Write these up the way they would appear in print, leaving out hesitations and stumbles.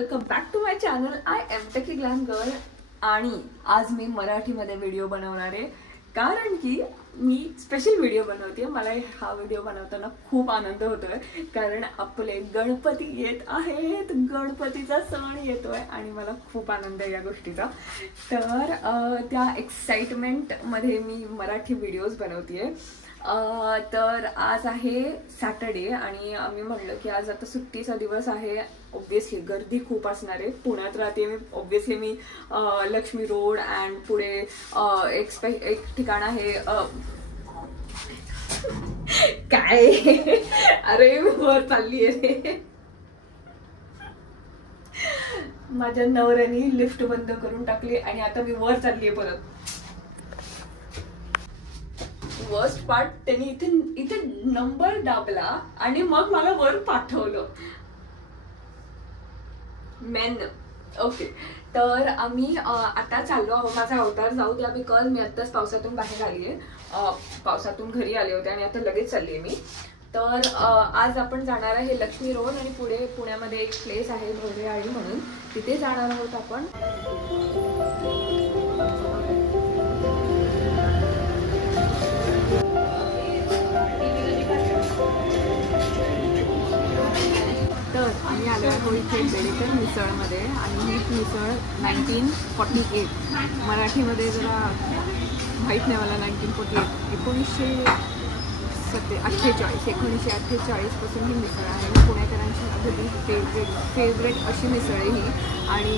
Welcome back to my channel. I am techie glam girl. आणि आज मी मराठीमध्ये video बनवणार आहे, कारण की मी स्पेशल व्हिडिओ बनवते. मला हा व्हिडिओ बनवताना खूप आनंद होतोय, कारण आपले गणपती येत आहेत, गणपतीचा सण येतोय आणि मला खूप आनंद आहे या गोष्टीचा. तर त्या एक्साइटमेंटमध्ये मी मराठी व्हिडिओज बनवतेय. तर आज आहे सॅटर्डे आणि आम्ही म्हणलं की आज आता सुट्टीचा दिवस आहे. ऑब्व्हियसली गर्दी खूप असणार आहे. पुण्यात राहते मी, ऑब्व्हियसली मी लक्ष्मी रोड अँड पुढे एक ठिकाण आहे काय अरे मी वर चालली आहे. माझ्या नवऱ्याने लिफ्ट बंद करून टाकली आणि आता मी वर चालली आहे परत. वर्स्ट पार्ट, त्यांनी इथे नंबर दाबला आणि मग मला वर पाठवलं. Main okay. तर आम्ही आता चाललो आहोत. माझा अवतार जाऊ द्या, बिकॉज मी आत्ताच पावसातून बाहेर आली आहे. पावसातून घरी आले होते आणि आता लगेच चालली आहे मी. तर आज आपण जाणार आहे लक्ष्मी रोड आणि पुढे पुण्यामध्ये एक प्लेस आहे भोरेआळी म्हणून, तिथे जाणार आहोत आपण. तर आम्ही आलो आहोत इथे बेडेकर मिसळमध्ये आणि ही मिसळ 1948, मराठीमध्ये जरा माहीत नाही मला, 1948 पासून ही मिसळ आहे. पुणेकरांची अगदी फेवरेट अशी मिसळ आहे ही. आणि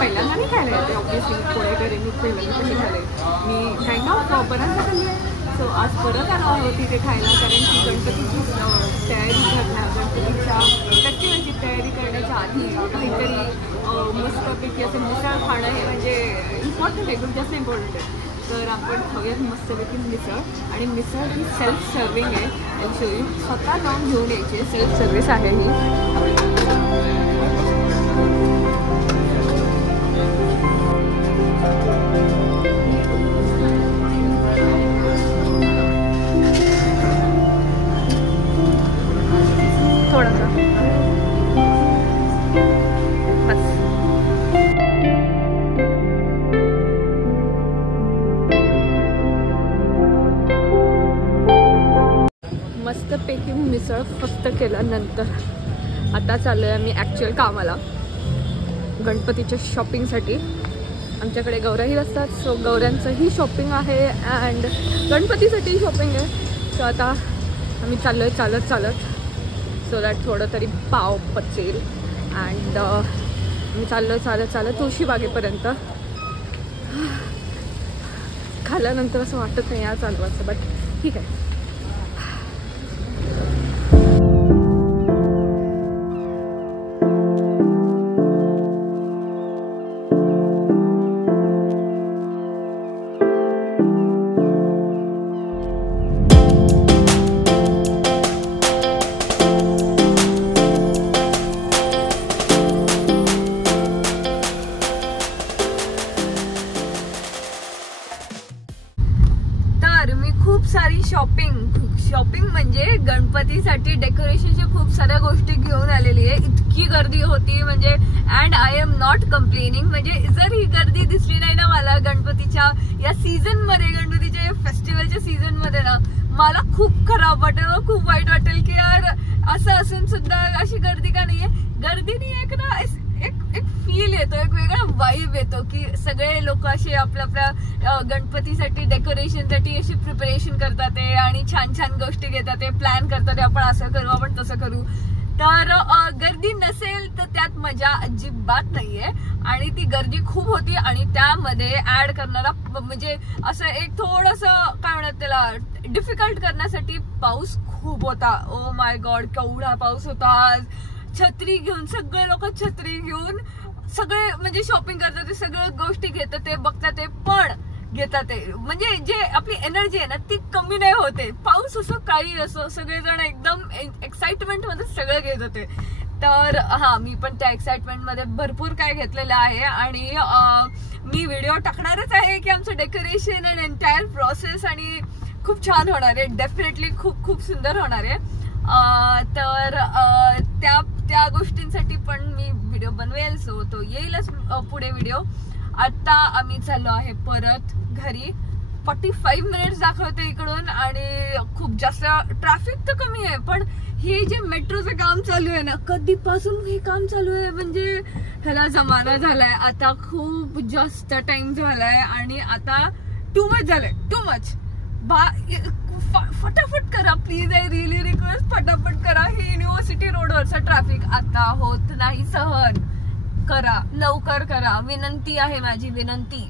पहिल्यांदा मी खायला येते, ऑब्व्हियसली पुणेकरी मी पहिल्यांदा कशी खाल्ले, मी काइंड ऑफ बऱ्याचदा खाल्ली आहे. सो आज परत आलो आहोत तिथे खायला, कारण की गणपतीची तयारी करणार, गणपतीच्या फेस्टिवलची तयारी करण्याच्या आधी काहीतरी मस्तपैकी असं मिसळ खाणं हे म्हणजे इम्पॉर्टंट आहे, खूप जास्त इम्पॉर्टंट आहे. तर आपण खाऊयात मस्तपैकी मिसळ. आणि मिसळ ही सेल्फ सर्विंग आहे. ॲक्च्युली स्वतः जाऊन घेऊन यायची, सेल्फ सर्विस आहे ही. थोडासा बस. मस्तपैकी मिसळ फस्त केल्यानंतर आता चाललोय आम्ही ॲक्च्युअल कामाला, गणपतीच्या शॉपिंगसाठी. आमच्याकडे गौऱ्याही असतात, सो गौऱ्यांचंही शॉपिंग आहे अँड गणपतीसाठी शॉपिंग आहे. सो आता आम्ही चाललोय चालत सो दॅट थोडं तरी पाव पचेल. अँड मी चाललोय चालत तुळशीबागेपर्यंत. खाल्ल्यानंतर असं वाटत नाही आज चालवायचं, बट ठीक आहे. शॉपिंग म्हणजे गणपतीसाठी डेकोरेशनच्या खूप साऱ्या गोष्टी घेऊन आलेली आहे. इतकी गर्दी होती म्हणजे, and I am not complaining. म्हणजे जर ही गर्दी दिसली नाही ना मला गणपतीच्या या सीझन मध्ये, गणपतीच्या या फेस्टिवलच्या सीझन मध्ये ना, मला खूप खराब वाटेल, खूप वाईट वाटेल की यार असं असून सुद्धा अशी गर्दी का नाहीये. गर्दीने एक ना एक फील येतो, एक वेगळा वाईब येतो की सगळे लोक असे आपल्या गणपतीसाठी डेकोरेशनसाठी अशी प्रिपरेशन करतात आणि छान छान गोष्टी घेतात, प्लॅन करतात, आपण असं करू, आपण तसं करू. तर गर्दी नसेल तर त्यात मजा अजिबात नाहीये. आणि ती गर्दी खूप होती आणि त्यामध्ये ऍड करणारा म्हणजे असं एक थोडंसं काय म्हणतात त्याला, डिफिकल्ट करण्यासाठी पाऊस खूप होता. ओ माय गॉड, केवढा पाऊस होता आज. छत्री घेऊन सगळे लोक, छत्री घेऊन सगळे म्हणजे शॉपिंग करतात, ते सगळं गोष्टी घेतात, ते बघतात, ते पण घेतात. म्हणजे जे आपली एनर्जी आहे ना ती कमी नाही होते. पाऊस असो काही असो, सगळेजण एकदम एक्साइटमेंट मध्ये सगळं घेत होते. तर हा, मी पण त्या एक्साइटमेंट मध्ये भरपूर काय घेतलेलं आहे आणि मी व्हिडिओ टाकणारच आहे की आमचं डेकोरेशन अँड एंटायर प्रोसेस, आणि खूप छान होणार आहे. डेफिनेटली खूप खूप सुंदर होणार आहे. तर त्या त्या गोष्टींसाठी पण मी व्हिडिओ बनवेल, सो तो येईलच पुढे व्हिडिओ. आता आम्ही चाललो आहे परत घरी. 45 मिनिट्स दाखवते इकडून आणि खूप जास्त ट्रॅफिक तर कमी आहे, पण हे जे मेट्रोचं काम चालू आहे ना, कधीपासून हे काम चालू आहे म्हणजे ह्याला जमाना झालाय. आता खूप जास्त टाइम झालाय आणि आता टू मच झालंय, टू मच. फटाफट करा प्लीज, आय रिअली रिक्वेस्ट, फटाफट करा. हे युनिव्हर्सिटी रोडवरचं ट्रॅफिक आता होत नाही सहन. करा, लवकर करा, विनंती आहे माझी, विनंती.